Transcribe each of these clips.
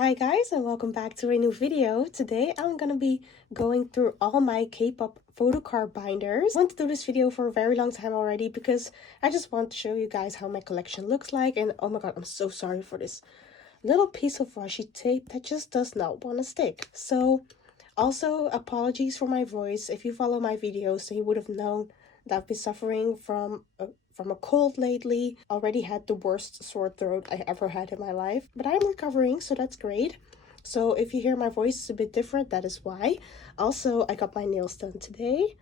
Hi guys, and welcome back to a new video. Today I'm gonna be going through all my K-pop photocard binders. I want to do this video for a very long time already because I just want to show you guys how my collection looks like. And oh my god, I'm so sorry for this little piece of washi tape that just does not want to stick. So also apologies for my voice. If you follow my videos, then you would have known that I've been suffering from a cold lately. Already had the worst sore throat I ever had in my life, but I'm recovering, so that's great. So if you hear my voice is a bit different, that is why. Also, I got my nails done today.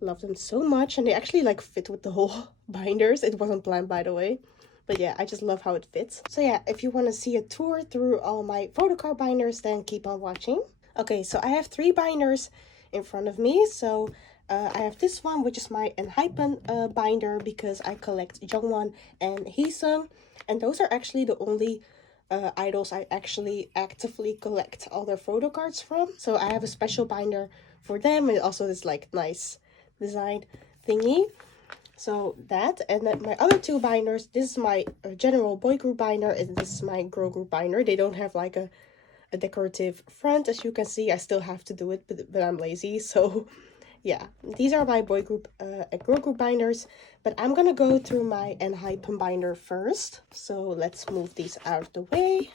Love them so much, and they actually like fit with the whole binders. It wasn't planned, by the way. But yeah, I just love how it fits. So yeah, if you want to see a tour through all my photocard binders, then keep on watching. Okay, so I have 3 binders in front of me. So I have this one, which is my enhypen binder, because I collect Jungwon and Heesung, and those are actually the only idols I actually actively collect all their photo cards from. So I have a special binder for them, and also this like nice design thingy. So that, and then my other 2 binders, this is my general boy group binder, and this is my girl group binder. They don't have like a decorative front, as you can see. I still have to do it, but I'm lazy, so yeah, these are my boy group and girl group binders, but I'm gonna go through my enhypen binder first. So let's move these out of the way.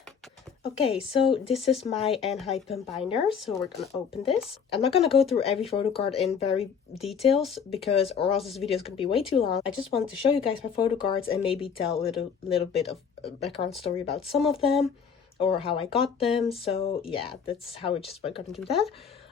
Okay, so this is my enhypen binder, so we're gonna open this. I'm not gonna go through every photo card in very details because or else this video is gonna be way too long. I just wanted to show you guys my photo cards and maybe tell a little bit of a background story about some of them or how I got them. So yeah, that's how we're gonna do that.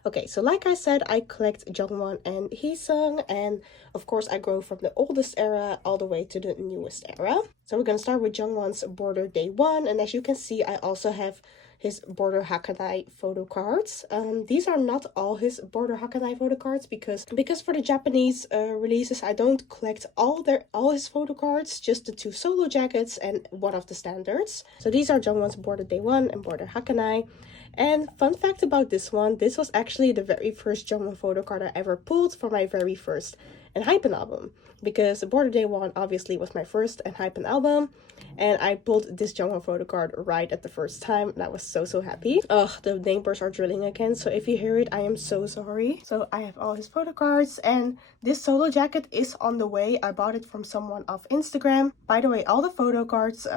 Okay, so like I said, I collect Jungwon and Heesung, and of course I go from the oldest era all the way to the newest era. So we're gonna start with Jungwon's Border Day 1, and as you can see, I also have his Border Hakanai photo cards. These are not all his Border Hakanai photo cards because for the Japanese releases, I don't collect all his photo cards, just the 2 solo jackets and one of the standards. So these are Jungwon's Border Day 1 and Border Hakanai. And fun fact about this one, this was actually the very first Jungwon photo card I ever pulled for my very first enhypen album, because Border Day 1 obviously was my first enhypen album, and I pulled this Jungwon photo card right at the first time, and I was so happy. Ugh, the neighbors are drilling again, so if you hear it, I am so sorry. So I have all his photo cards, and this solo jacket is on the way. I bought it from someone off Instagram. By the way, all the photo cards,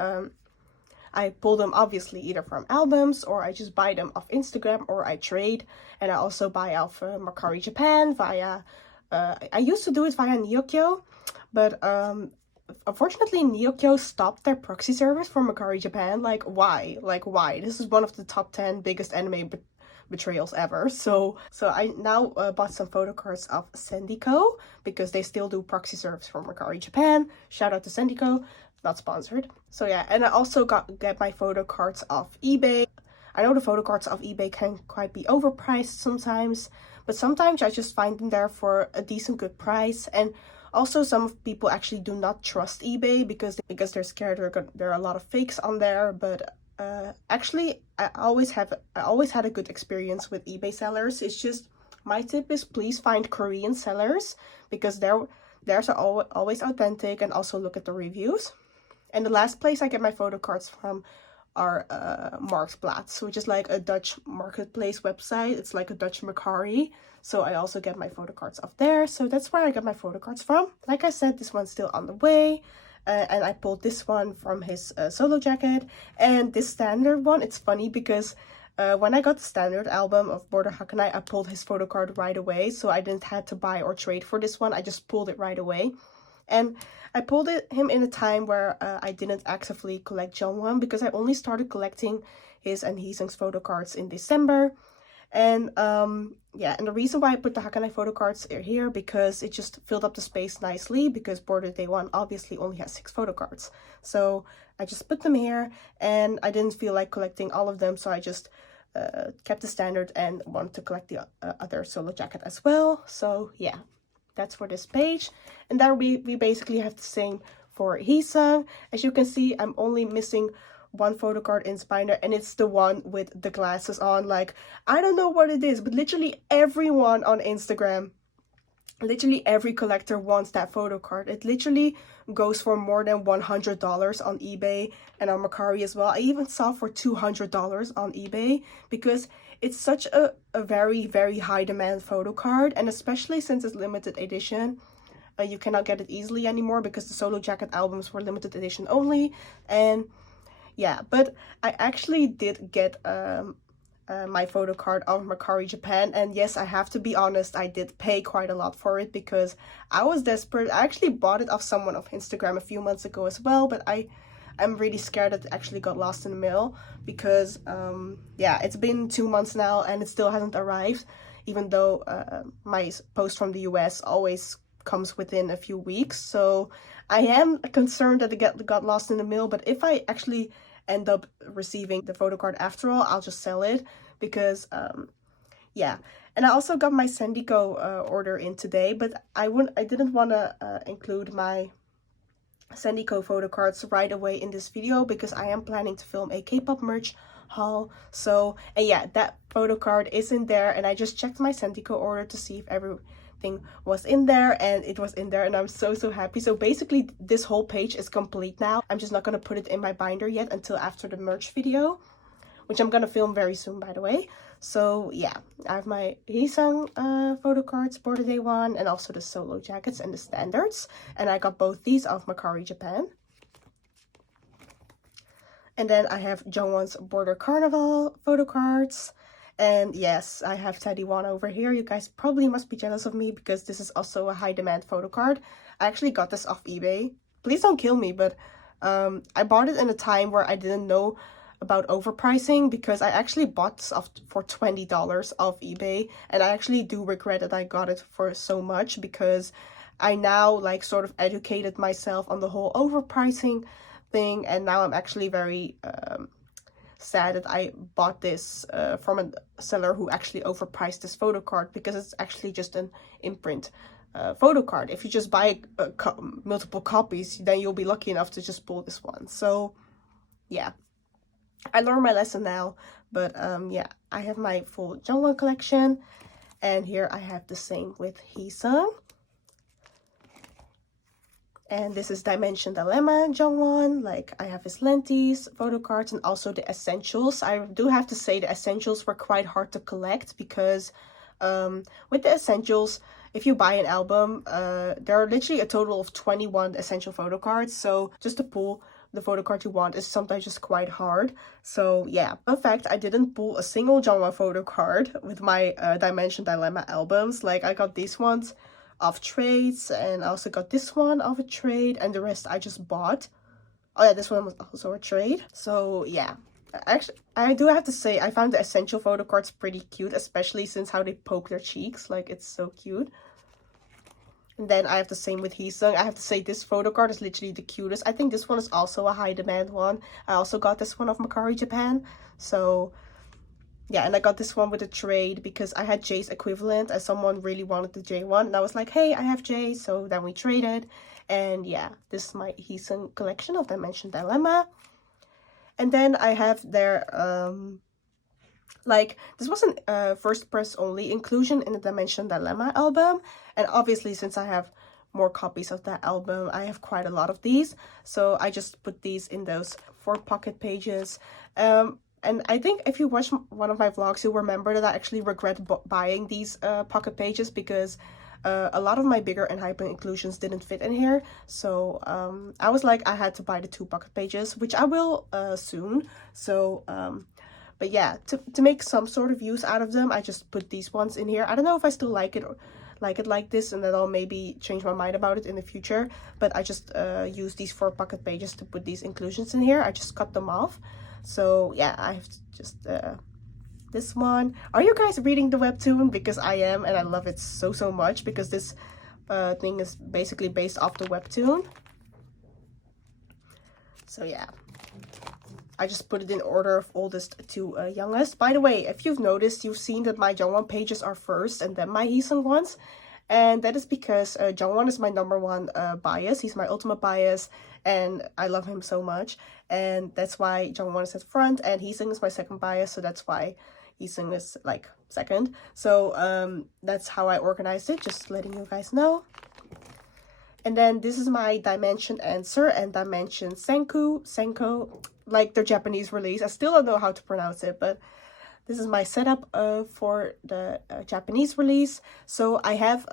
I pull them obviously either from albums, or I just buy them off Instagram, or I trade. And I also buy off Mercari Japan via, I used to do it via Neokyo, but unfortunately Neokyo stopped their proxy service for Mercari Japan. Like why? This is one of the top 10 biggest anime betrayals ever. So I now bought some photo cards of Sendico because they still do proxy service for Mercari Japan. Shout out to Sendico. Not sponsored. So yeah, and I also get my photo cards off eBay. I know the photo cards off eBay can quite be overpriced sometimes, but sometimes I just find them there for a decent good price. And also some people actually do not trust eBay because they're scared there are a lot of fakes on there. But actually I always had a good experience with eBay sellers. It's just my tip is please find Korean sellers because theirs are always authentic, and also look at the reviews. And the last place I get my photo cards from are Marktplaats, which is like a Dutch marketplace website. It's like a Dutch Mercari. So I also get my photo cards off there. So that's where I get my photo cards from. Like I said, this one's still on the way. And I pulled this one from his solo jacket. And this standard one, it's funny because when I got the standard album of Border Hakanai, I pulled his photo card right away. So I didn't have to buy or trade for this one. I just pulled it right away. And I pulled him in a time where I didn't actively collect Jungwon because I only started collecting his and Heesung's photo cards in December. And yeah, and the reason why I put the Hakanai photo cards here because it just filled up the space nicely, because Border Day 1 obviously only has 6 photo cards. So I just put them here, and I didn't feel like collecting all of them, so I just kept the standard and wanted to collect the other solo jacket as well. So yeah, that's for this page. And there we basically have the same for Heesung. As you can see, I'm only missing one photo card in binder, and it's the one with the glasses on. Like, I don't know what it is, but literally everyone on Instagram literally every collector wants that photo card. It literally goes for more than $100 on eBay and on Mercari as well. I even saw for $200 on eBay because it's such a very, very high demand photo card, and especially since it's limited edition. You cannot get it easily anymore because the Solo Jacket albums were limited edition only. And yeah, but I actually did get my photo card of Mercari Japan, and yes, I have to be honest, I did pay quite a lot for it because I was desperate. I actually bought it off someone off Instagram a few months ago as well, but I'm really scared that it actually got lost in the mail because yeah, it's been 2 months now and it still hasn't arrived, even though my post from the US always comes within a few weeks. So I am concerned that it got lost in the mail, but if I actually end up receiving the photo card after all, I'll just sell it because yeah. And I also got my Sendico order in today, but I didn't want to include my Sendico photo cards right away in this video because I am planning to film a K-pop merch haul. So, and yeah, that photo card is in there, and I just checked my Sendico order to see if everything was in there, and it was in there, and I'm so happy. So basically this whole page is complete now. I'm just not gonna put it in my binder yet until after the merch video, which I'm gonna film very soon, by the way. So yeah, I have my Heesung photo cards, Border Day one, and also the Solo Jackets and the standards, and I got both these off Mercari Japan. And then I have Jungwon's Border Carnival photo cards. And yes, I have Teddy One over here. You guys probably must be jealous of me because this is also a high demand photo card. I actually got this off eBay. Please don't kill me, but I bought it in a time where I didn't know about overpricing because I actually bought this for $20 off eBay, and I actually do regret that I got it for so much because I now like sort of educated myself on the whole overpricing thing, and now I'm actually very sad that I bought this from a seller who actually overpriced this photo card because it's actually just an imprint photo card. If you just buy multiple copies, then you'll be lucky enough to just pull this one. So yeah, I learned my lesson now. But yeah, I have my full Jungwon collection, and here I have the same with Heesung. And this is Dimension Dilemma Jungwon. Like, I have his lenties, photo cards, and also the essentials. I do have to say the essentials were quite hard to collect because with the essentials, if you buy an album, there are literally a total of 21 essential photo cards. So just to pull the photo card you want is sometimes just quite hard. So yeah, in fact, I didn't pull a single Jungwon photo card with my Dimension Dilemma albums. Like, I got these ones off trades, and I also got this one off a trade, and the rest I just bought. Oh yeah, this one was also a trade. So yeah, actually I do have to say I found the essential photo cards pretty cute, especially since how they poke their cheeks. Like, it's so cute. And then I have the same with Heesung. I have to say this photo card is literally the cutest. I think this one is also a high demand one. I also got this one off Mercari Japan. So yeah, and I got this one with a trade because I had J's equivalent and someone really wanted the J one. And I was like, hey, I have J. So then we traded. And yeah, this is my Heesung collection of Dimension Dilemma. And then I have their, like, this was an first press only inclusion in the Dimension Dilemma album. And obviously, since I have more copies of that album, I have quite a lot of these. So I just put these in those 4 pocket pages. And I think if you watch one of my vlogs, you'll remember that I actually regret buying these pocket pages because a lot of my bigger enhypen inclusions didn't fit in here. So I was like, I had to buy the 2 pocket pages, which I will soon. So, but yeah, to make some sort of use out of them, I just put these ones in here. I don't know if I still like it like this, and then I'll maybe change my mind about it in the future. But I just use these 4 pocket pages to put these inclusions in here. I just cut them off. So yeah, I have just this one. Are you guys reading the webtoon? Because I am, and I love it so much because this thing is basically based off the webtoon. So yeah, I just put it in order of oldest to youngest. By the way, if you've noticed, you've seen that my Jungwon pages are first and then my Heesung ones. And that is because Jungwon is my #1 bias. He's my ultimate bias, and I love him so much. And that's why Jungwon is at front, and Heesung is my second bias. So that's why, Heesung is like second. So that's how I organized it, just letting you guys know. And then this is my Dimension Answer and Dimension Senko, like their Japanese release. I still don't know how to pronounce it, but this is my setup for the Japanese release. So I have,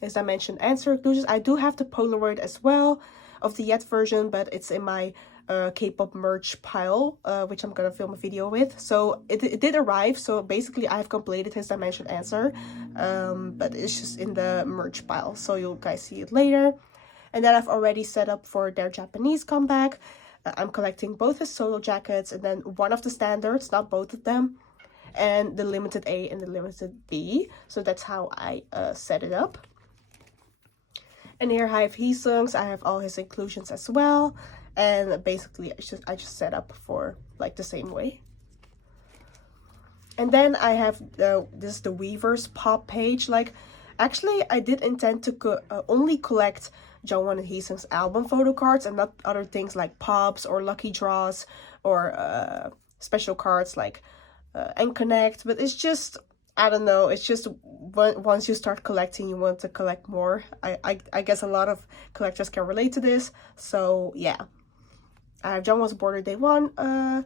as I mentioned, answer inclusions. I do have the Polaroid as well of the Yet version, but it's in my K-pop merch pile, which I'm gonna film a video with. So it did arrive. So basically I have completed his Dimension Answer, but it's just in the merch pile. So you'll guys see it later. And then I've already set up for their Japanese comeback. I'm collecting both his solo jackets and then one of the standards, not both of them, and the limited A and the limited B. So that's how I set it up. And here I have Heesungs. I have all his inclusions as well. And basically I just set up for like the same way. And then I have this is the Weavers pop page. Like actually I did intend to only collect Jungwon and Heesung's album photo cards and not other things like pops or lucky draws or special cards like N-Connect, but it's just, I don't know, it's just once you start collecting, you want to collect more. I guess a lot of collectors can relate to this. So yeah, I have Jungwon's Border Day 1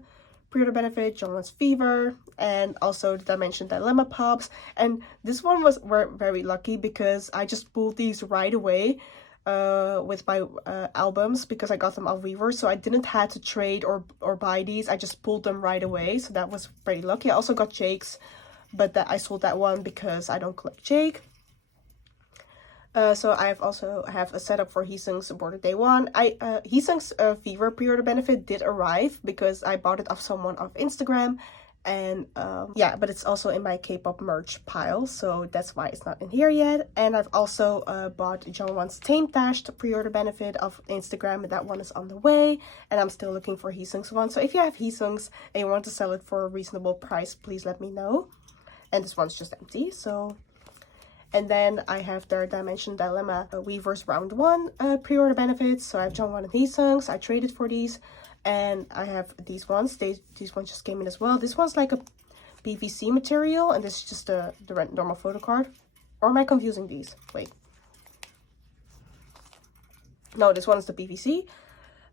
pre-order benefit, Jungwon's Fever, and also the Dimension Dilemma pops. And this one was very lucky because I just pulled these right away with my albums because I got them on Weaver, so I didn't have to trade or buy these. I just pulled them right away, so that was very lucky. I also got Jake's, but I sold that one because I don't collect Jake. So I also have a setup for Heesung's Border Day 1. Heesung's Fever pre-order benefit did arrive because I bought it off someone off Instagram. And yeah, but it's also in my K-pop merch pile, so that's why it's not in here yet. And I've also bought Jungwon's Tame Dashed pre-order benefit off Instagram, and that one is on the way. And I'm still looking for Heesung's one. So if you have Heesung's and you want to sell it for a reasonable price, please let me know. And this one's just empty, so. And then I have their Dimension Dilemma Weavers Round 1 pre-order benefits. So I have Jungwon and Heesung's. I traded for these. And I have these ones. These ones just came in as well. This one's like a PVC material, and this is just the normal photo card. Or am I confusing these? Wait. No, this one is the PVC.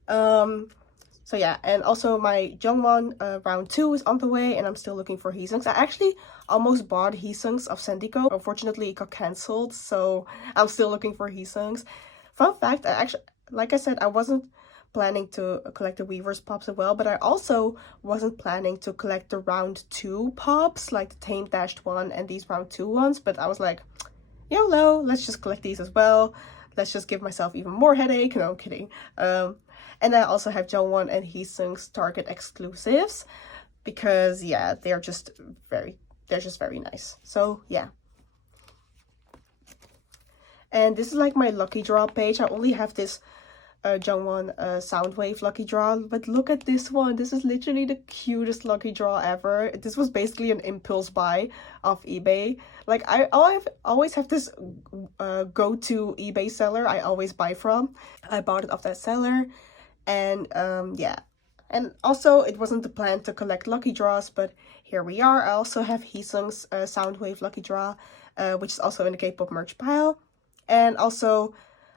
So yeah, and also my Jungwon round 2 is on the way, and I'm still looking for Heesung's. I actually almost bought Heesung's of Sendico. Unfortunately, it got cancelled, so I'm still looking for Heesung's. Fun fact, like I said, I wasn't planning to collect the Weavers pops as well, but I also wasn't planning to collect the round 2 pops, like the Tame Dashed one and these round 2 ones, but I was like, YOLO, let's just collect these as well. Let's just give myself even more headache. No, I'm kidding. And I also have Jungwon and Heesung's Target exclusives because yeah, they're just very nice. So yeah. And this is like my lucky draw page. I only have this Jungwon Soundwave lucky draw, but look at this one. This is literally the cutest lucky draw ever. This was basically an impulse buy off eBay. Like I always have this go-to eBay seller I always buy from. I bought it off that seller, and yeah, and also it wasn't the plan to collect lucky draws, but here we are. I also have Heesung's Soundwave lucky draw, which is also in the K-pop merch pile, and also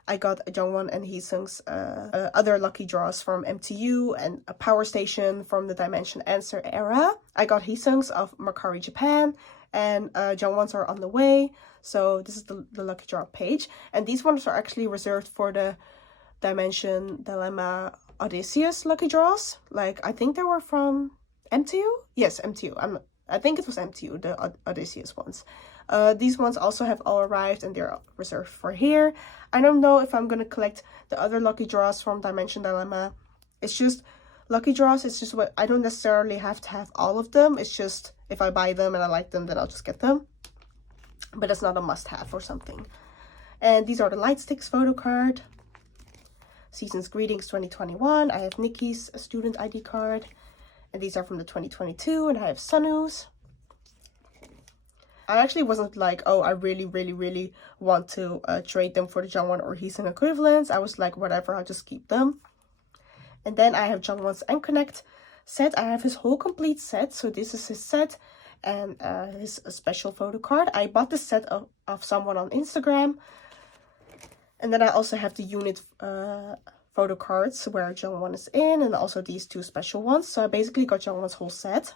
I got Jungwon and Heesung's other lucky draws from MTU and a Power Station from the Dimension Answer era. I got Heesung's of Mercari Japan, and Jungwon's are on the way. So this is the lucky draw page. And these ones are actually reserved for the Dimension Dilemma Odysseus lucky draws. Like, I think they were from MTU? Yes, MTU. I think it was MTU, the Odysseus ones. These ones also have all arrived and they're reserved for here. I don't know if I'm gonna collect the other lucky draws from Dimension Dilemma. It's just lucky draws. It's just what I don't necessarily have to have all of them. It's just if I buy them and I like them, then I'll just get them. But it's not a must-have or something. And these are the Light Sticks photo card. Season's Greetings 2021. I have Nikki's student ID card. And these are from the 2022. And I have Sunu's. I actually wasn't like, oh, I really want to trade them for the Jungwon or Heesung equivalents. I was like, whatever, I'll just keep them. And then I have Jungwon's N-Connect set. I have his whole complete set. So this is his set. and his special photo card. I bought this set of someone on Instagram. And then I also have the unit photo cards where Jungwon is in, and also these two special ones. So I basically got Jungwon's whole set.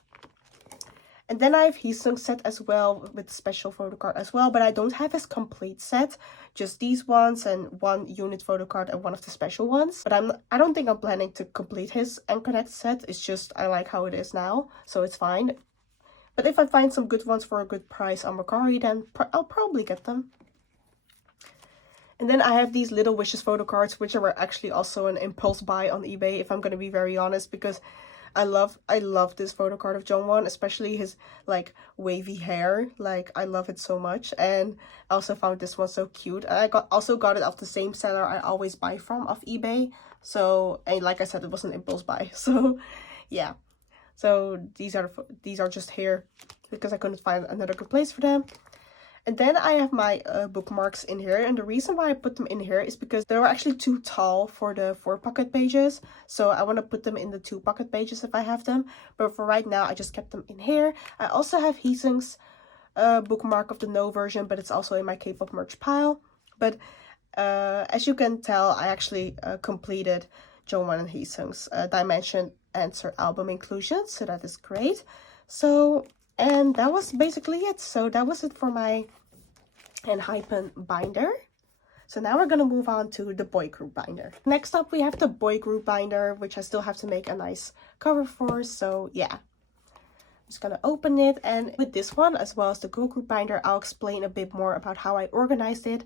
And then I have Heesung's set as well with special photo card as well, but I don't have his complete set, just these ones and one unit photo card and one of the special ones. But I don't think I'm planning to complete his and connect set. It's just I like how it is now, so it's fine. But if I find some good ones for a good price on Mercari, then I'll probably get them. And then I have these Little Wishes photo cards, which were actually also an impulse buy on eBay, if I'm going to be very honest, because I love this photo card of Jungwon, especially his like wavy hair. Like I love it so much. And I also found this one so cute. And I also got it off the same seller I always buy from, off eBay. So, and like I said, it was an impulse buy. So yeah. So these are just here because I couldn't find another good place for them. And then I have my bookmarks in here, and the reason why I put them in here is because they were actually too tall for the 4 pocket pages, so I want to put them in the 2 pocket pages if I have them. But for right now, I just kept them in here. I also have Heesung's bookmark of the No version, but it's also in my K-pop merch pile. But as you can tell, I actually completed Jungwon and Heesung's Dimension Answer album inclusion, so that is great. So, and that was basically it. So that was it for my enhypen binder. So now we're gonna move on to the boy group binder. Next up, we have the boy group binder, which I still have to make a nice cover for. So yeah, I'm just gonna open it. And with this one, as well as the girl group binder, I'll explain a bit more about how I organized it.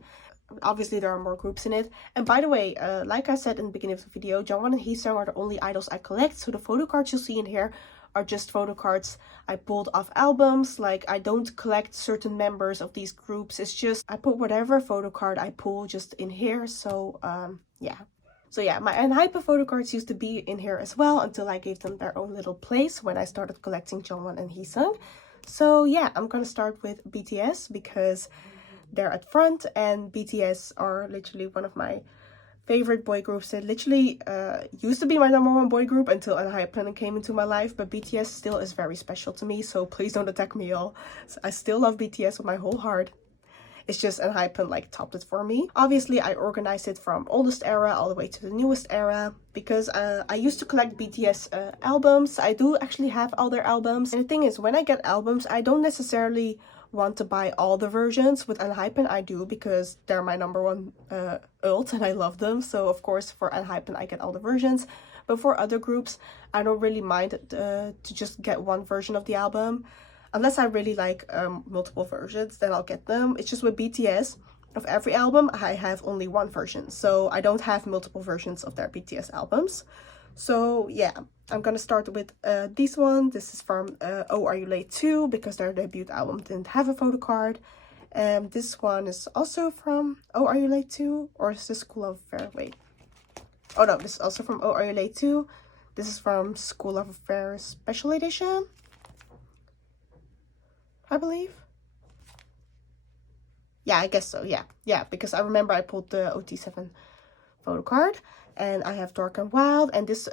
Obviously, there are more groups in it. And by the way, like I said in the beginning of the video, Jungwon and Heesung are the only idols I collect. So the photo cards you'll see in here are just photo cards I pulled off albums. Like, I don't collect certain members of these groups. It's just I put whatever photo card I pull just in here. So yeah. So yeah, my enhypen photo cards used to be in here as well until I gave them their own little place when I started collecting Jungwon and Heesung. So yeah, I'm gonna start with BTS because they're at front, and BTS are literally one of my favorite boy groups. It literally used to be my #1 boy group until enhypen came into my life, but BTS still is very special to me, so please don't attack me, y'all. I still love BTS with my whole heart. It's just enhypen like topped it for me. Obviously, I organized it from oldest era all the way to the newest era because I used to collect BTS albums. I do actually have all their albums. And the thing is, when I get albums, I don't necessarily want to buy all the versions. With enhypen I do because they're my #1 ult and I love them. So of course for enhypen I get all the versions. But for other groups I don't really mind to just get one version of the album. Unless I really like multiple versions, then I'll get them. It's just with BTS, of every album I have only one version. So I don't have multiple versions of their BTS albums. So yeah, I'm gonna start with this one. This is from Oh Are You Late Too, because their debut album didn't have a photo card. This one is also from Oh Are You Late Too, or is this School of Affair? Wait. Oh no, this is also from Oh Are You Late Too. This is from School of Affair Special Edition, I believe. Yeah, I guess so. Yeah, because I remember I pulled the OT7 photo card. And I have Dark and Wild, and this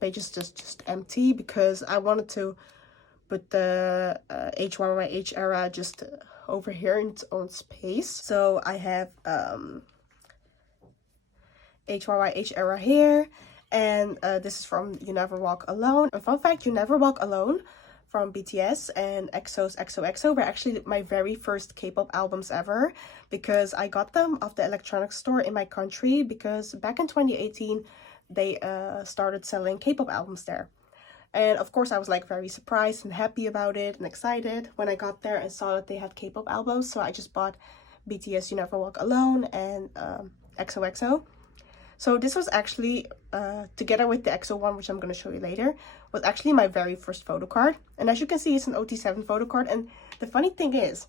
page is just empty because I wanted to put the HYYH era just over here in its own space. So I have HYYH era here, and this is from You Never Walk Alone. A fun fact, You Never Walk Alone from BTS and EXO's XOXO were actually my very first K-pop albums ever, because I got them off the electronics store in my country, because back in 2018 they started selling K-pop albums there. And of course I was like very surprised and happy about it and excited when I got there and saw that they had K-pop albums. So I just bought BTS You Never Walk Alone and XOXO. So this was actually, together with the EXO one, which I'm going to show you later, was actually my very first photo card. And as you can see, it's an OT7 photo card. And the funny thing is,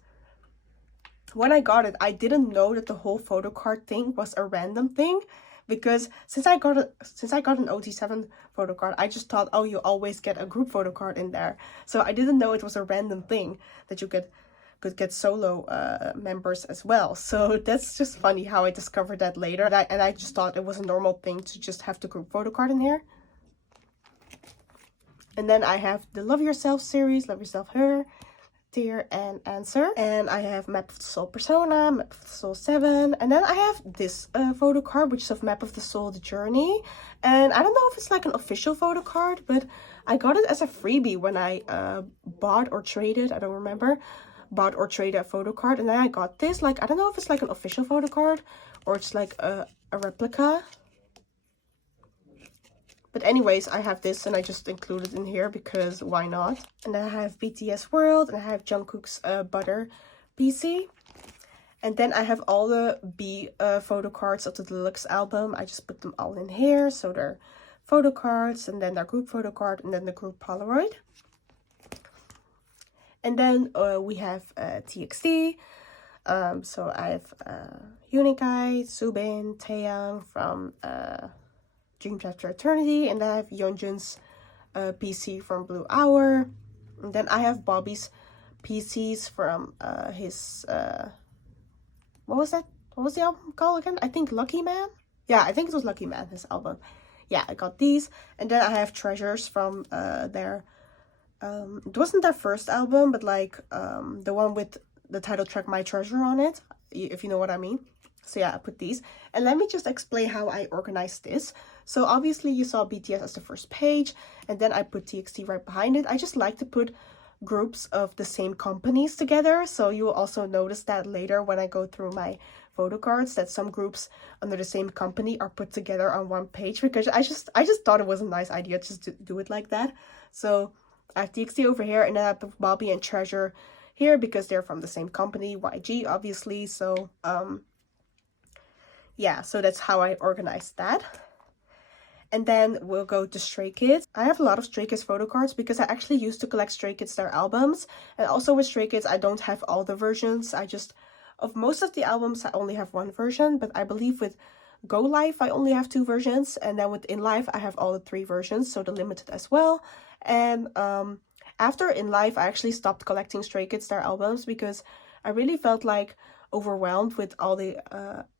when I got it, I didn't know that the whole photo card thing was a random thing. Because since I got an OT7 photo card, I just thought, oh, you always get a group photo card in there. So I didn't know it was a random thing that you could get solo members as well. So that's just funny how I discovered that later, and I just thought it was a normal thing to just have the group photo card in here. And then I have the Love Yourself series, Love Yourself Her, Dear and Answer. And I have Map of the Soul Persona, Map of the Soul 7. And then I have this photo card, which is of Map of the Soul The Journey. And I don't know if it's like an official photo card, but I got it as a freebie when I bought or traded, I don't remember, bought or traded a photo card. And then I got this, like, I don't know if it's like an official photo card or it's like a replica. But anyways, I have this and I just included in here because why not? And then I have BTS World and I have Jungkook's Butter PC. And then I have all the B photo cards of the deluxe album. I just put them all in here. So they're photo cards and then their group photo card and then the group Polaroid. And then we have TXT. So I have Unikai, Subin, Taeyang from Dream Chapter Eternity, and then I have Yeonjun's PC from Blue Hour, and then I have Bobby's PCs from his what was that? What was the album called again? I think Lucky Man. Yeah, I think it was Lucky Man, his album. Yeah, I got these, and then I have Treasures from their it wasn't their first album, but like the one with the title track My Treasure on it, if you know what I mean. So yeah, I put these. And let me just explain how I organized this. So obviously you saw BTS as the first page, and then I put TXT right behind it. I just like to put groups of the same companies together. So you will also notice that later when I go through my photo cards, that some groups under the same company are put together on one page, because I just thought it was a nice idea just to do it like that. So I have TXT over here, and then I put Bobby and Treasure here because they're from the same company, YG obviously. So yeah, so that's how I organized that. And then we'll go to Stray Kids. I have a lot of Stray Kids photo cards because I actually used to collect Stray Kids their albums. And also with Stray Kids, I don't have all the versions. Of most of the albums, I only have one version. But I believe with Go Live, I only have 2 versions. And then with In Live, I have all the 3 versions, so the limited as well. And after In Live, I actually stopped collecting Stray Kids their albums because I really felt like overwhelmed with all the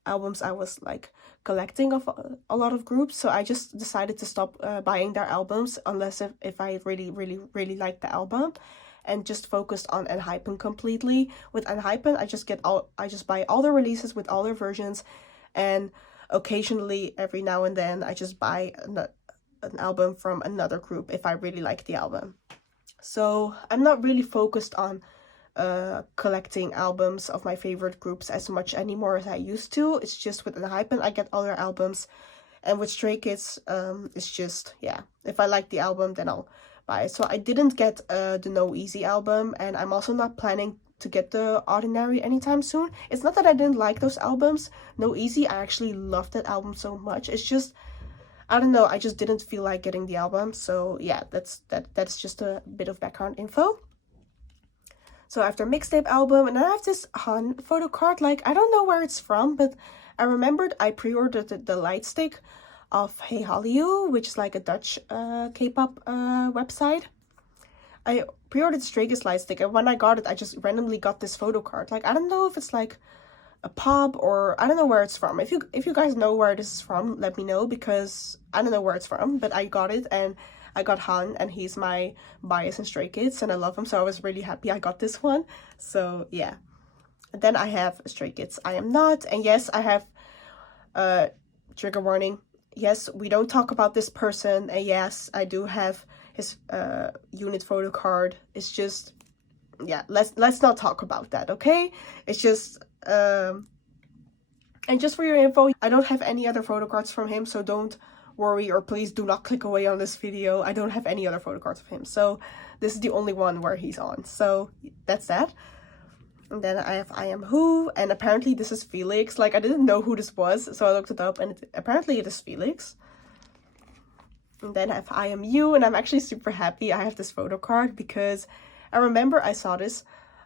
albums I was like collecting of a lot of groups. So I just decided to stop buying their albums unless if I really like the album, and just focused on enhypen completely. With enhypen, I just buy all the releases with all their versions, and occasionally every now and then I just buy an album from another group if I really like the album. So I'm not really focused on collecting albums of my favorite groups as much anymore as I used to. It's just with enhypen I get all their albums, and with Stray Kids it's just, yeah, if I like the album then I'll buy it. So I didn't get the No Easy album, and I'm also not planning to get the Ordinary anytime soon. It's not that I didn't like those albums. No Easy, I actually loved that album so much. It's just, I don't know, I just didn't feel like getting the album. So yeah, that's just a bit of background info. So after mixtape album, and then I have this Han photo card. Like, I don't know where it's from, but I remembered I pre-ordered the light stick of Hey Hallyu, which is like a Dutch K-pop website. I pre-ordered Stray Kids light stick, and when I got it, I just randomly got this photo card. Like, I don't know if it's like a pop or I don't know where it's from. If you guys know where this is from, let me know, because I don't know where it's from, but I got it, and I got Han, and he's my bias in Stray Kids, and I love him, so I was really happy I got this one. So yeah. And then I have Stray Kids I Am Not, and yes, I have trigger warning. Yes, we don't talk about this person, and yes, I do have his unit photo card. It's just, yeah, let's not talk about that, okay? It's just and just for your info, I don't have any other photo cards from him, so don't worry, or please do not click away on this video. I don't have any other photo cards of him, so this is the only one where he's on. So that's that. And then I have I Am Who, and apparently this is Felix. Like, I didn't know who this was, so I looked it up, and apparently it is Felix. And then I have I Am You, and I'm actually super happy I have this photo card because I remember I saw this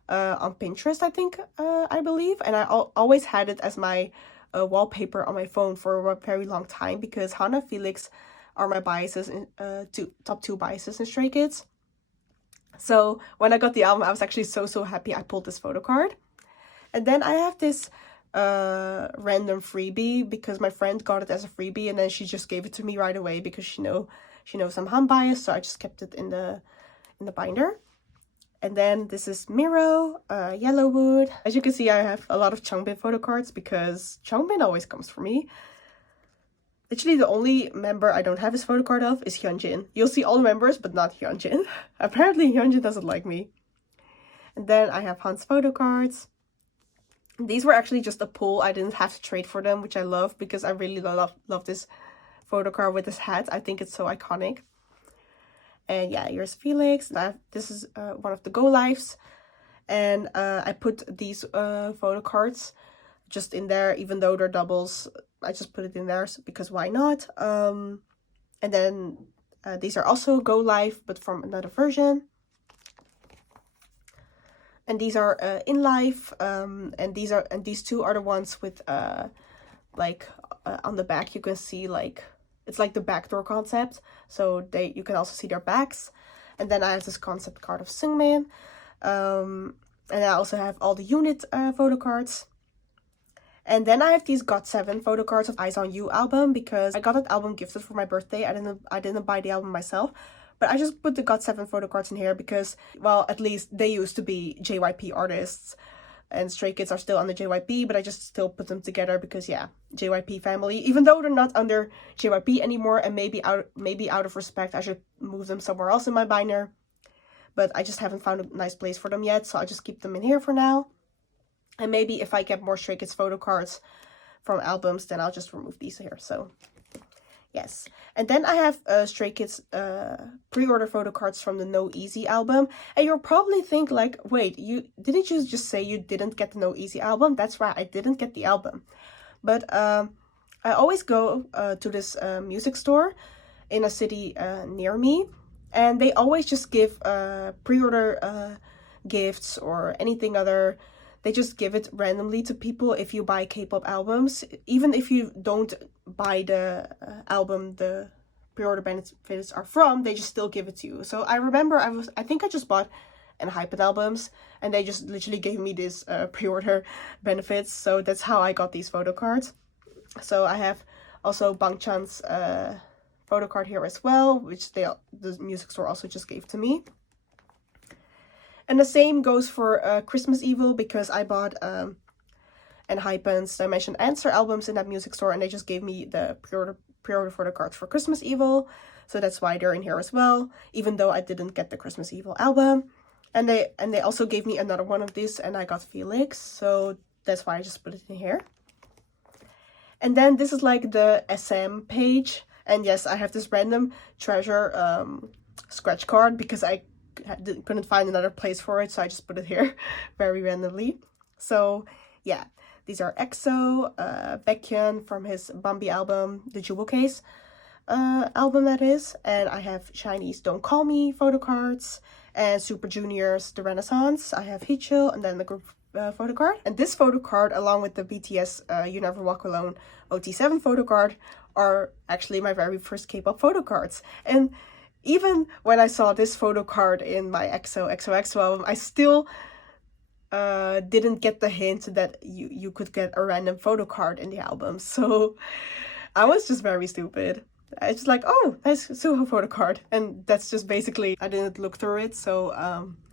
on Pinterest, I think, I believe, and I always had it as my wallpaper on my phone for a very long time, because Hana, Felix are my biases in top 2 biases in Stray Kids. So when I got the album, I was actually so happy I pulled this photo card. And then I have this random freebie because my friend got it as a freebie, and then she just gave it to me right away because she knows I'm Han biased, so I just kept it in the binder. And then this is Miro, Yellowwood. As you can see, I have a lot of Changbin photo cards because Changbin always comes for me. Literally, the only member I don't have his photo card of is Hyunjin. You'll see all the members, but not Hyunjin. Apparently, Hyunjin doesn't like me. And then I have Han's photo cards. These were actually just a pull. I didn't have to trade for them, which I love because I really love this photo card with this hat. I think it's so iconic. And yeah, here's Felix. This is one of the Go Lives. And I put these photo cards just in there, even though they're doubles. I just put it in there because why not? And then these are also Go Live, but from another version. And these are in life, and these two are the ones with like on the back you can see like it's like the backdoor concept, so you can also see their backs. And then I have this concept card of Seungmin, and I also have all the unit photo cards. And then I have these GOT7 photo cards of Eyes on You album because I got that album gifted for my birthday. I didn't buy the album myself. But I just put the GOT7 photo cards in here because, well, at least they used to be JYP artists. And Stray Kids are still under JYP, but I just still put them together because, yeah, JYP family. Even though they're not under JYP anymore, and maybe out of respect, I should move them somewhere else in my binder. But I just haven't found a nice place for them yet, so I'll just keep them in here for now. And maybe if I get more Stray Kids photo cards from albums, then I'll just remove these here, so... Yes, and then I have Stray Kids pre-order photo cards from the No Easy album. And you'll probably think like, wait, didn't you just say you didn't get the No Easy album? That's right, I didn't get the album. But I always go to this music store in a city near me. And they always just give pre-order gifts or anything other. They just give it randomly to people if you buy K-pop albums. Even if you don't buy the album the pre-order benefits are from, they just still give it to you. So I remember I think I just bought enhypen albums and they just literally gave me this pre-order benefits. So that's how I got these photo cards. So I have also Bangchan's photo card here as well, which the music store also just gave to me. And the same goes for Christmas Evil because I bought enhypen's Dimension Answer albums in that music store, and they just gave me the pre-order photo cards for Christmas Evil. So that's why they're in here as well, even though I didn't get the Christmas Evil album. And they also gave me another one of these, and I got Felix, so that's why I just put it in here. And then this is like the SM page, and yes, I have this random treasure scratch card because I couldn't find another place for it, so I just put it here very randomly. So yeah, these are EXO, Baekhyun from his Bambi album, the Jewel Case album that is, and I have Chinese Don't Call Me photo cards, and Super Junior's The Renaissance. I have Hicho, and then the group photo card. And this photo card, along with the BTS You Never Walk Alone OT7 photo card, are actually my very first K-pop photo cards. And even when I saw this photo card in my EXO album, I still didn't get the hint that you could get a random photo card in the album. So I was just very stupid. I was just like, oh, nice Suho photo card. And that's just basically, I didn't look through it. So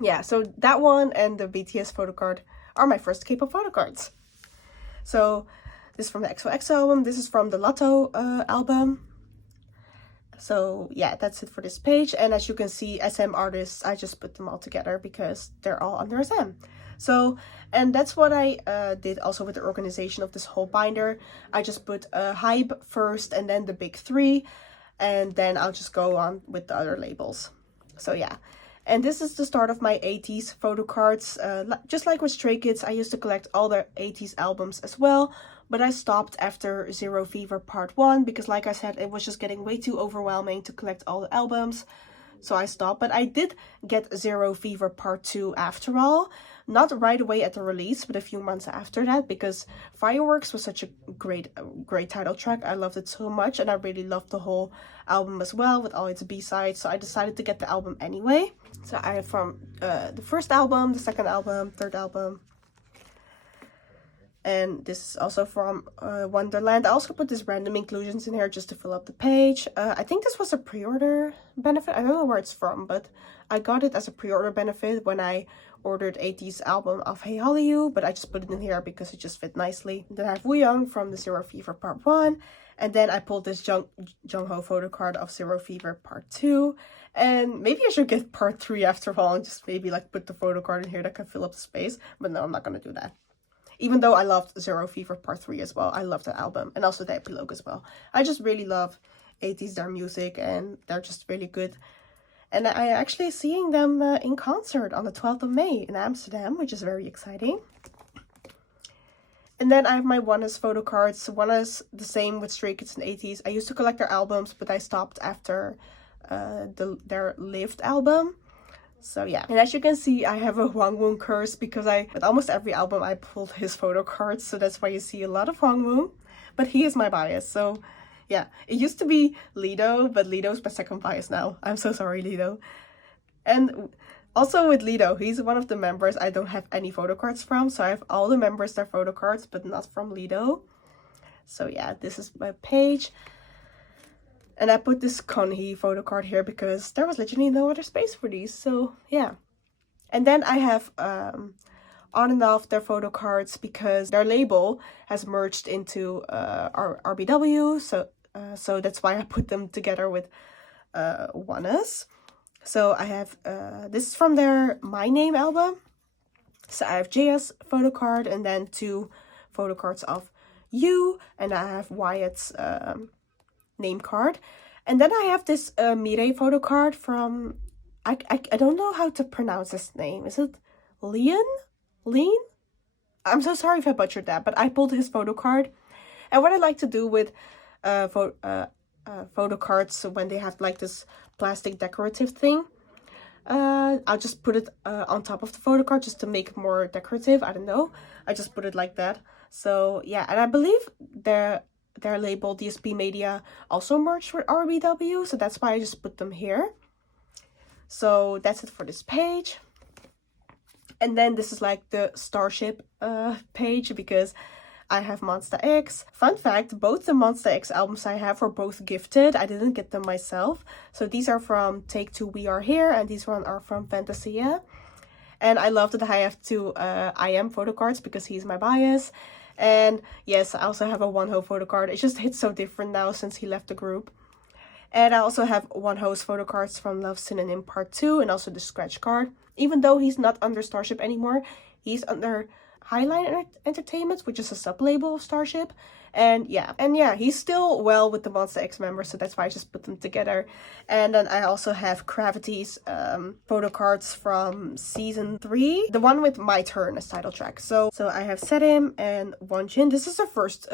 yeah, so that one and the BTS photo card are my first K-pop photo cards. So this is from the EXO album. This is from the Lotto album. So yeah, that's it for this page. And as you can see, SM artists, I just put them all together because they're all under SM. So, and that's what I did also with the organization of this whole binder. I just put HYBE first and then the big three. And then I'll just go on with the other labels. So yeah. And this is the start of my 80s photo cards. Just like with Stray Kids, I used to collect all the 80s albums as well. But I stopped after Zero Fever Part 1 because, like I said, it was just getting way too overwhelming to collect all the albums. So I stopped. But I did get Zero Fever Part 2 after all. Not right away at the release, but a few months after that, because Fireworks was such a great title track. I loved it so much, and I really loved the whole album as well with all its B-sides. So I decided to get the album anyway. So I have from the first album, the second album, third album. And this is also from Wonderland. I also put this random inclusions in here just to fill up the page. I think this was a pre-order benefit. I don't know where it's from, but I got it as a pre-order benefit when I ordered 80s album of Hey Hallyu, but I just put it in here because it just fit nicely. Then I have Wooyoung from the Zero Fever Part 1. And then I pulled this Jungho photo card of Zero Fever Part 2. And maybe I should get Part 3 after all and just maybe like put the photo card in here that can fill up the space. But no, I'm not going to do that. Even though I loved Zero Fever Part 3 as well. I love the album and also the epilogue as well. I just really love 80s, their music, and they're just really good. And I actually seeing them in concert on the 12th of May in Amsterdam, which is very exciting. And then I have my ONEUS photo cards. ONEUS, the same with Stray Kids and 80s. I used to collect their albums, but I stopped after their Lived album. So yeah, and as you can see, I have a Hwangwoo curse because with almost every album I pulled his photo cards, so that's why you see a lot of Hwangwoo. But he is my bias, so yeah. It used to be Lido, but Lido's my second bias now. I'm so sorry, Lido. And also with Lido, he's one of the members I don't have any photo cards from, so I have all the members their photo cards, but not from Lido. So yeah, this is my page. And I put this Konhee photo card here because there was literally no other space for these. So yeah. And then I have On and Off their photo cards because their label has merged into RBW. So that's why I put them together with ONEUS. So I have, this is from their My Name album. So I have JS photo card and then 2 photo cards of You. And I have Wyatt's name card. And then I have this Mireille photo card from, I don't know how to pronounce his name. Is it Lean? I'm so sorry if I butchered that, but I pulled his photo card. And what I like to do with photo cards when they have like this plastic decorative thing, I'll just put it on top of the photo card just to make it more decorative. I don't know. I just put it like that. So yeah, and I believe their label DSP Media also merged with RBW, so that's why I just put them here. So that's it for this page. And then this is like the Starship page because I have Monsta X. Fun fact, both the Monsta X albums I have were both gifted. I didn't get them myself. So these are from Take Two We Are Here and these one are from Fantasia. And I love that I have 2 I Am photo cards because he's my bias. And yes, I also have a Wonho photo card. It just hits so different now since he left the group. And I also have Wonho's photo cards from Love Synonym Part 2 and also the scratch card. Even though he's not under Starship anymore, he's under Highline Entertainment, which is a sub-label of Starship. And yeah, he's still well with the Monsta X members, so that's why I just put them together. And then I also have Gravity's photo cards from season 3, the one with My Turn as title track. So I have Serim and Wonjin. This is the first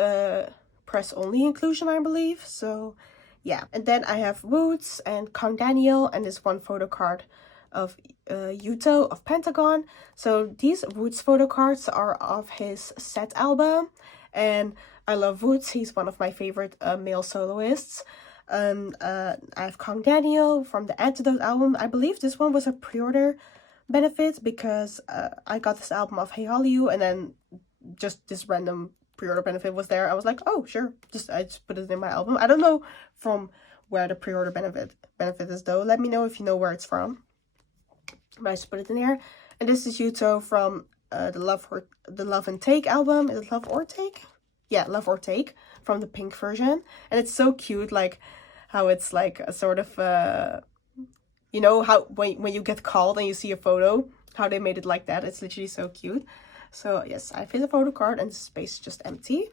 press only inclusion, I believe. So yeah, and then I have Woods and Kang Daniel and this one photo card of Yuto of Pentagon. So these Woods photo cards are of his Set album, and I love Woods. He's one of my favorite male soloists. I have Kang Daniel from the Antidote album. I believe this one was a pre-order benefit because I got this album of Hey Hallyu and then just this random pre-order benefit was there. I was like, oh sure, I just put it in my album. I don't know from where the pre-order benefit is though. Let me know if you know where it's from. But I just put it in there. And this is Yuto from the Love and Take album. Is it Love or Take? Yeah, Love or Take from the pink version. And it's so cute, like how it's like a sort of you know how when you get called and you see a photo, how they made it like that. It's literally so cute. So yes, I fit a photo card and the space is just empty.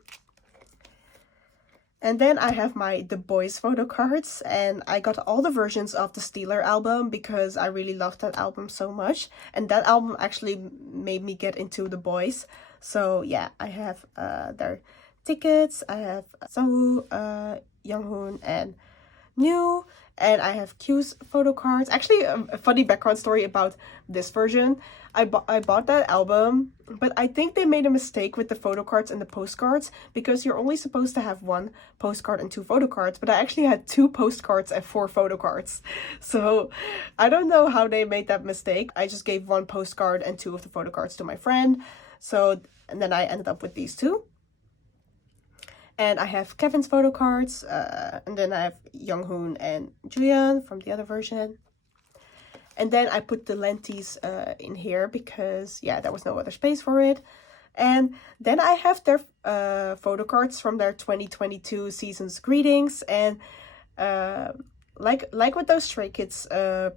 And then I have my The Boys photo cards, and I got all the versions of the Steeler album because I really loved that album so much. And that album actually made me get into The Boys. So yeah, I have their tickets, I have Sangwoo, Younghoon, and New, and I have Q's photo cards. Actually, a funny background story about this version. I bought that album, but I think they made a mistake with the photo cards and the postcards because you're only supposed to have 1 postcard and 2 photo cards, but I actually had 2 postcards and 4 photo cards. So I don't know how they made that mistake. I just gave 1 postcard and 2 of the photo cards to my friend. So, and then I ended up with these two. And I have Kevin's photo cards, and then I have Younghoon and Juyeon from the other version. And then I put the lenties in here because, yeah, there was no other space for it. And then I have their photo cards from their 2022 season's greetings. And like with those Stray Kids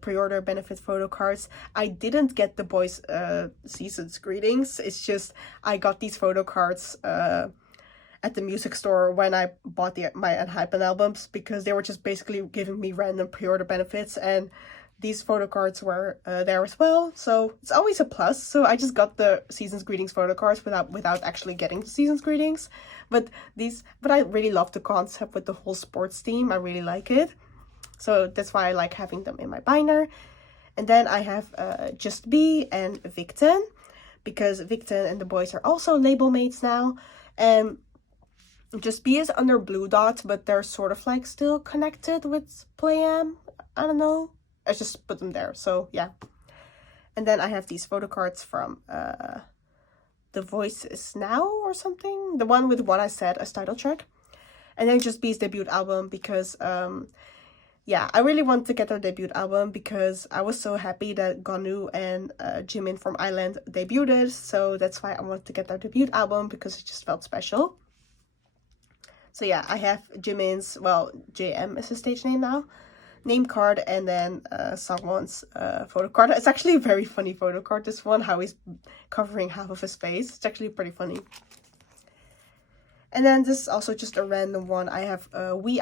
pre-order benefit photo cards, I didn't get the boys' season's greetings. It's just I got these photo cards at the music store when I bought my enhypen albums, because they were just basically giving me random pre-order benefits, and these photo cards were there as well, so it's always a plus. So I just got the season's greetings photo cards without actually getting the season's greetings. But I really love the concept with the whole sports theme. I really like it, so that's why I like having them in my binder. And then I have Just B and Victon, because Victon and the boys are also label mates now. And Just B is under Blue Dot, but they're sort of like still connected with Play-M. I don't know. I just put them there, so yeah. And then I have these photo cards from The Voice Is Now or something. The one with What I Said as title track. And then Just B's debut album, because yeah, I really want to get their debut album because I was so happy that Gonu and Jimin from Island debuted. So that's why I want to get their debut album, because it just felt special. So yeah, I have Jimin's, well, JM is his stage name now, name card, and then Sangwon's photo card. It's actually a very funny photo card, this one, how he's covering half of his face. It's actually pretty funny. And then this is also just a random one. I have We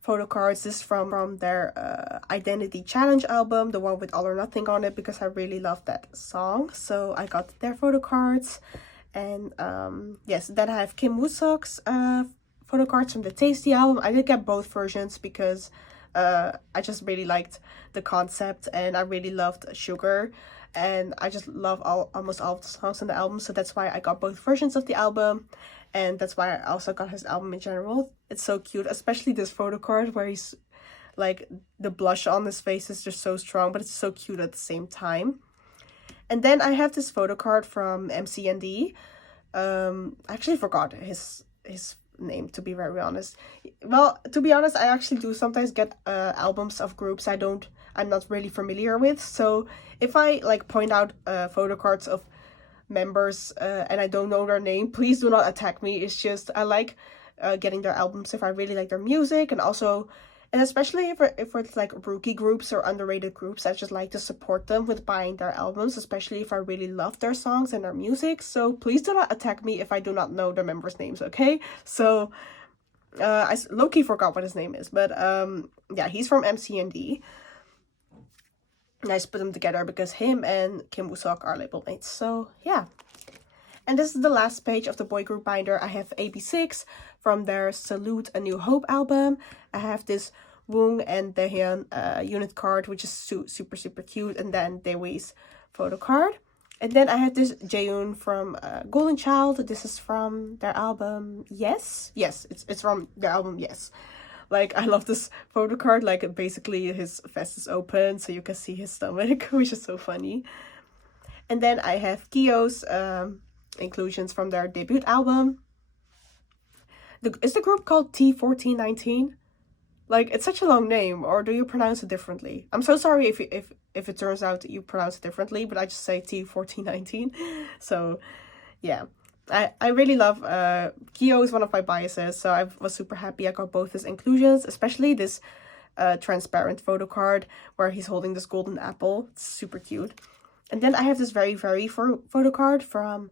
photo cards. This is from their Identity Challenge album, the one with All or Nothing on it, because I really love that song. So I got their photo cards. And yes, then I have Kim Woo-seok's photo cards from the Tasty album. I did get both versions because I just really liked the concept, and I really loved Sugar, and I just love almost all of the songs on the album, so that's why I got both versions of the album. And that's why I also got his album in general. It's so cute, especially this photo card where he's like, the blush on his face is just so strong, but it's so cute at the same time. And then I have this photo card from MCND. I actually forgot his name, to be very honest. Well, to be honest, I actually do sometimes get albums of groups I'm not really familiar with. So if I like point out photo cards of members and I don't know their name, please do not attack me. It's just I like getting their albums if I really like their music, and also, and especially if it's like rookie groups or underrated groups, I just like to support them with buying their albums, especially if I really love their songs and their music. So please do not attack me if I do not know the members' names, okay? So I low-key forgot what his name is, but yeah, he's from MCND. And I just put them together because him and Kim Woo-seok are label mates. So yeah. And this is the last page of the boy group binder. I have AB6 from their Salute A New Hope album. I have this Woong and Daehyun unit card, which is super cute. And then Daewi's photo card. And then I have this Jaehoon from Golden Child. This is from their album Yes. Yes, it's from their album Yes. Like, I love this photo card. Like, basically his vest is open so you can see his stomach, which is so funny. And then I have Kyo's inclusions from their debut album. Is the group called T1419? Like, it's such a long name, or do you pronounce it differently? I'm so sorry if it turns out that you pronounce it differently, but I just say T1419. So yeah, I really love Kyo is one of my biases, so I was super happy I got both his inclusions, especially this transparent photo card where he's holding this golden apple. It's super cute. And then I have this very photo card from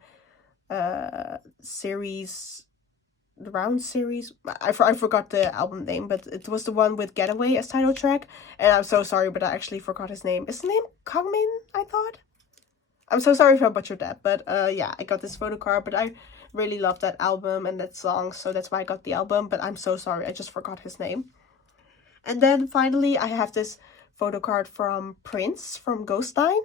series, the Round series. I forgot the album name, but it was the one with Getaway as title track. And I'm so sorry, but I actually forgot his name. Is his name Kangmin, I thought? I'm so sorry if I butchered that, but yeah, I got this photo card, but I really love that album and that song, so that's why I got the album, but I'm so sorry, I just forgot his name. And then finally, I have this photo card from Prince from Ghostline.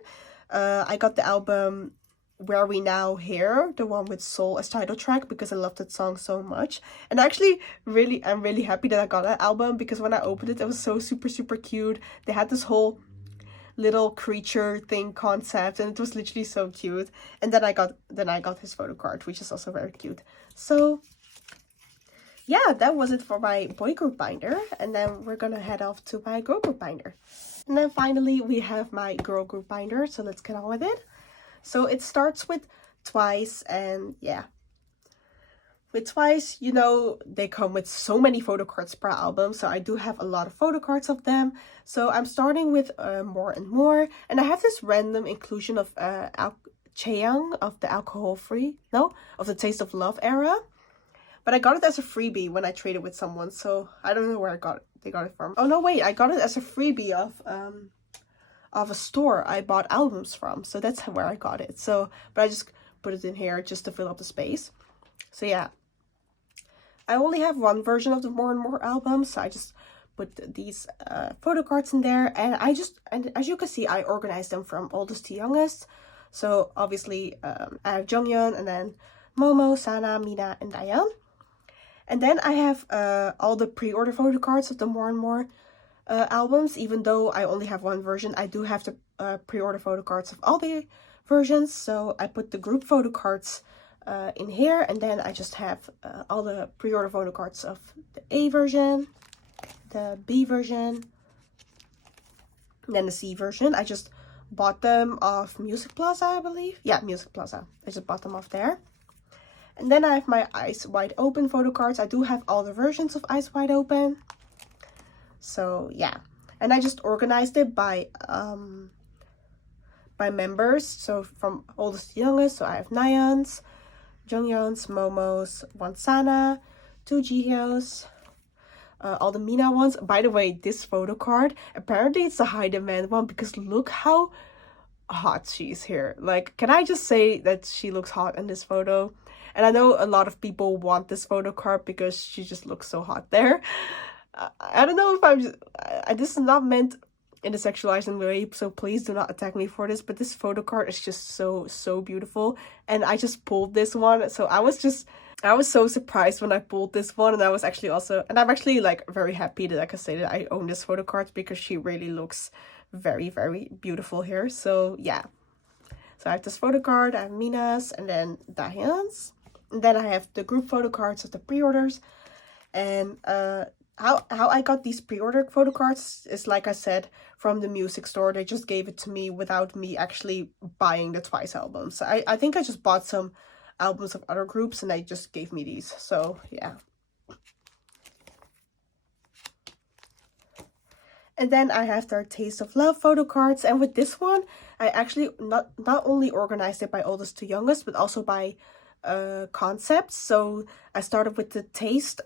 I got the album Where We Now Here, the one with Soul as title track, because I love that song so much. And actually, I'm really happy that I got that album, because when I opened it, it was so super cute. They had this whole little creature thing concept, and it was literally so cute. And then I got his photo card, which is also very cute. So yeah, that was it for my boy group binder, and then we're gonna head off to my girl group binder. And then finally we have my girl group binder, so let's get on with it. So it starts with Twice, and yeah, with Twice, you know, they come with so many photo cards per album, so I do have a lot of photo cards of them. So I'm starting with More and More, and I have this random inclusion of Chaeyoung of the of the Taste of Love era. But I got it as a freebie when I traded with someone, so I don't know where they got it from. Oh no, wait, I got it as a freebie of a store I bought albums from, so that's where I got it. So, but I just put it in here just to fill up the space. So yeah, I only have one version of the More and More album, so I just put these photo cards in there, and as you can see, I organized them from oldest to youngest. So obviously, I have Jonghyun, and then Momo, Sana, Mina, and Dayeon. And then I have all the pre-order photo cards of the More and More albums. Even though I only have one version, I do have the pre-order photo cards of all the versions. So I put the group photo cards in here, and then I just have all the pre-order photo cards of the A version, the B version, and then the C version. I just bought them off Music Plaza, I believe. Yeah, Music Plaza. I just bought them off there. And then I have my Eyes Wide Open photo cards. I do have all the versions of Eyes Wide Open. So yeah, and I just organized it by members. So from oldest to youngest. So I have Nayeon's, Jonghyun's, Momo's, one Sana, two Jihyo's, all the Mina ones. By the way, this photo card, apparently it's a high demand one because look how hot she's here. Like, can I just say that she looks hot in this photo? And I know a lot of people want this photo card because she just looks so hot there. I don't know if this is not meant in a sexualizing way, so please do not attack me for this, but this photo card is just so beautiful. And I just pulled this one, so I was so surprised when I pulled this one, and I'm actually like very happy that I can say that I own this photo card because she really looks very beautiful here. So yeah, so I have this photo card, I have Mina's, and then Dahyun's. And then I have the group photo cards of the pre-orders. And how I got these pre-order photo cards is, like I said, from the music store. They just gave it to me without me actually buying the Twice albums. So I think I just bought some albums of other groups and they just gave me these. So yeah. And then I have their Taste of Love photo cards. And with this one, I actually not only organized it by oldest to youngest, but also by concepts. So I started with the taste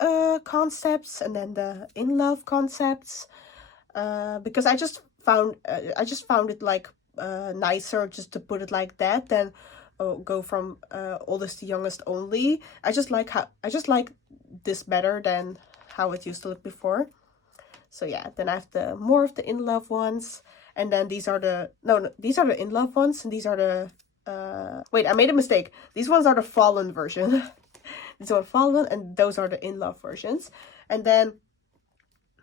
concepts and then the in love concepts, because I just found it like nicer just to put it like that than go from oldest to youngest only. I just like this better than how it used to look before. So yeah, then I have the more of the in love ones, and then these are the these are the in love ones, and these are the wait, I made a mistake. These ones are the fallen version. These are fallen, and those are the in love versions. And then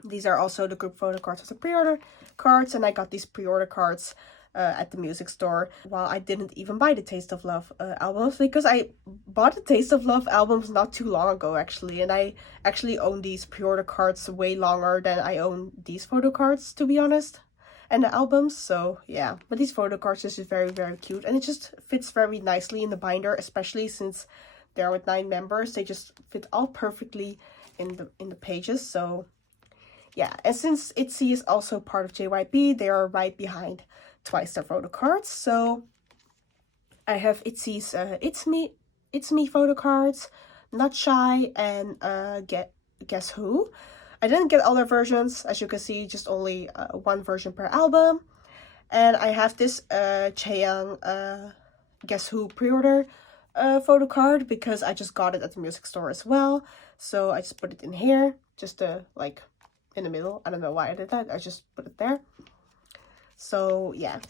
these are also the group photo cards of the pre-order cards, and I got these pre-order cards at the music store while I didn't even buy the Taste of Love albums, because I bought the Taste of Love albums not too long ago actually, and I actually own these pre-order cards way longer than I own these photo cards, to be honest, and the albums. So yeah, but these photo cards is just very cute, and it just fits very nicely in the binder, especially since they're with 9 members. They just fit all perfectly in the pages. So yeah, and since ITZY is also part of JYP, they are right behind Twice their photo cards. So I have ITZY's It's Me photo cards, Not Shy, and Guess Who. I didn't get all their versions, as you can see, just only one version per album. And I have this Chaeyoung Guess Who pre-order photo card because I just got it at the music store as well. So I just put it in here, just like in the middle. I don't know why I did that. I just put it there. So yeah.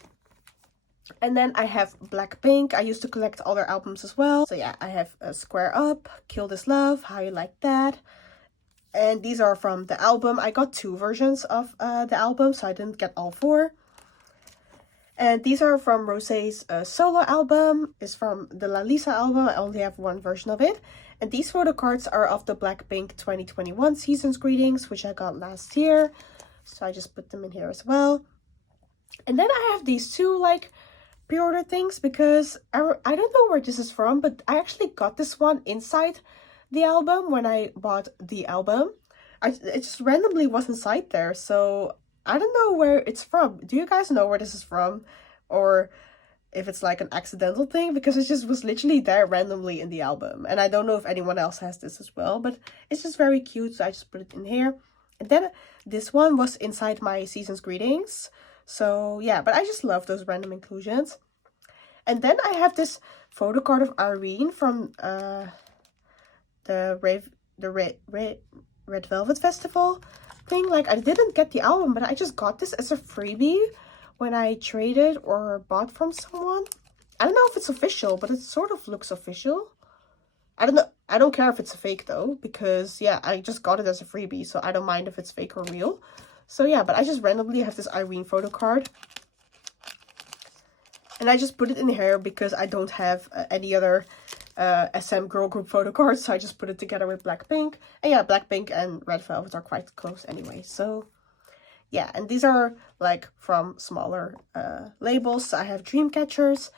And then I have Blackpink. I used to collect all their albums as well. So yeah, I have Square Up, Kill This Love, How You Like That. And these are from the album. I got 2 versions of the album, so I didn't get all 4. And these are from Rosé's solo album. It's from the La Lisa album. I only have one version of it. And these photo cards are of the Blackpink 2021 Season's Greetings, which I got last year. So I just put them in here as well. And then I have these two like pre-order things because I don't know where this is from, but I actually got this one inside the album when I bought the album. It just randomly was inside there, so I don't know where it's from. Do you guys know where this is from? Or if it's like an accidental thing, because it just was literally there randomly in the album. And I don't know if anyone else has this as well, but it's just very cute, so I just put it in here. And then this one was inside my Season's Greetings. So yeah, but I just love those random inclusions. And then I have this photo card of Irene from the Red Velvet Festival thing. Like, I didn't get the album, but I just got this as a freebie when I traded or bought from someone. I don't know if it's official, but it sort of looks official. I don't know. I don't care if it's a fake though, because yeah, I just got it as a freebie, so I don't mind if it's fake or real. So yeah, but I just randomly have this Irene photo card. And I just put it in here because I don't have any other SM girl group photo cards, so I just put it together with Blackpink. And yeah, Blackpink and Red Velvet are quite close anyway, so yeah. And these are like from smaller labels. So I have Dreamcatcher's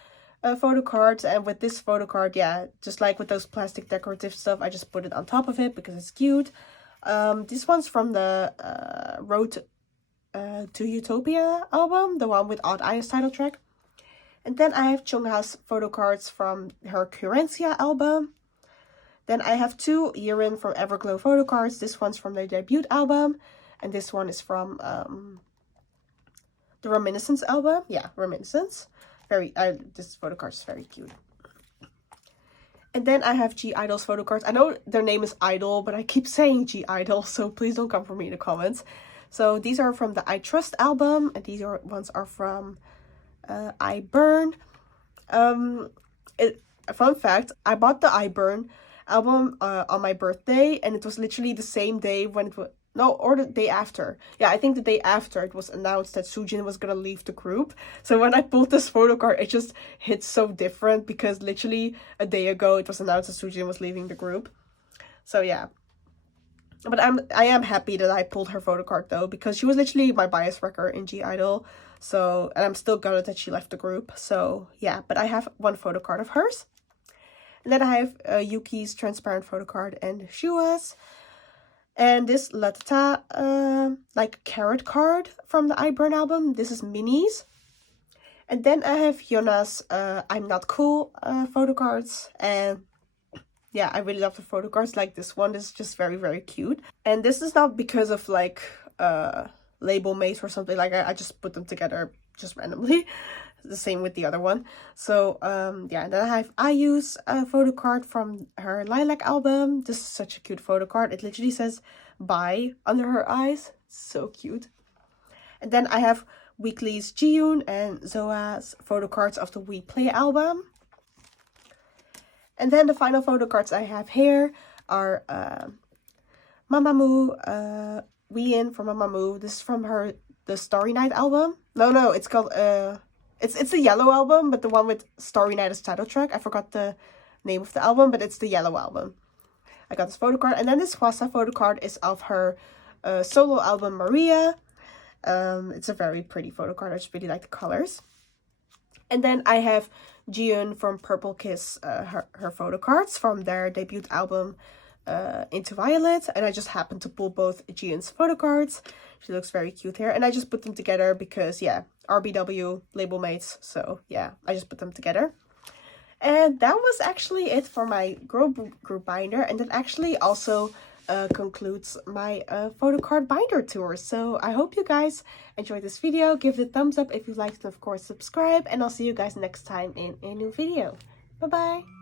photo cards, and with this photo card, yeah, just like with those plastic decorative stuff, I just put it on top of it because it's cute. This one's from the Road to Utopia album, the one with Odd Eyes title track. And then I have Chungha's photo cards from her Curencia album. Then I have two Yerin from Everglow photo cards. This one's from their debut album, and this one is from the Reminiscence album. Yeah, Reminiscence. This photo card is very cute. And then I have G-Idol's photo cards. I know their name is Idol, but I keep saying G-Idol, so please don't come for me in the comments. So these are from the I Trust album, and these ones are from I Burn. Fun fact, I bought the I Burn album on my birthday, and it was literally the same day when it was, no, or the day after. Yeah, I think the day after it was announced that Soojin was gonna leave the group. So when I pulled this photo card, it just hit so different because literally a day ago it was announced that Soojin was leaving the group. So yeah. But I am happy that I pulled her photo card though, because she was literally my bias wrecker in G-Idol. So, and I'm still gutted that she left the group. So yeah, but I have one photo card of hers. And then I have Yuki's transparent photo card and Shua's. And this Latata like carrot card from the I Burn album. This is Minis. And then I have Yona's I'm Not Cool photo cards. And yeah, I really love the photo cards. Like this one is just very, very cute. And this is not because of like label mates or something. Like I just put them together just randomly. The same with the other one. So yeah, and then I have IU's photo card from her Lilac album. This is such a cute photo card. It literally says bye under her eyes. So cute. And then I have Weekly's Jiyoon and Zoa's photo cards of the We Play album. And then the final photo cards I have here are Mamamoo, Wheein from Mamamoo. This is from the Starry Night album. No, it's called it's the yellow album, but the one with Starry Night as title track. I forgot the name of the album, but it's the yellow album. I got this photo card. And then this Hwasa photo card is of her solo album Maria. It's a very pretty photo card. I just really like the colors. And then I have Jiyoon from Purple Kiss, her photo cards from their debut album Into Violet. And I just happened to pull both Jiyoon's photo cards. She looks very cute here. And I just put them together because, yeah, RBW, label mates. So, yeah, I just put them together. And that was actually it for my girl group binder. And that actually also concludes my photo card binder tour. So I hope you guys enjoyed this video. Give it a thumbs up if you liked, and of course subscribe. And I'll see you guys next time in a new video. Bye bye.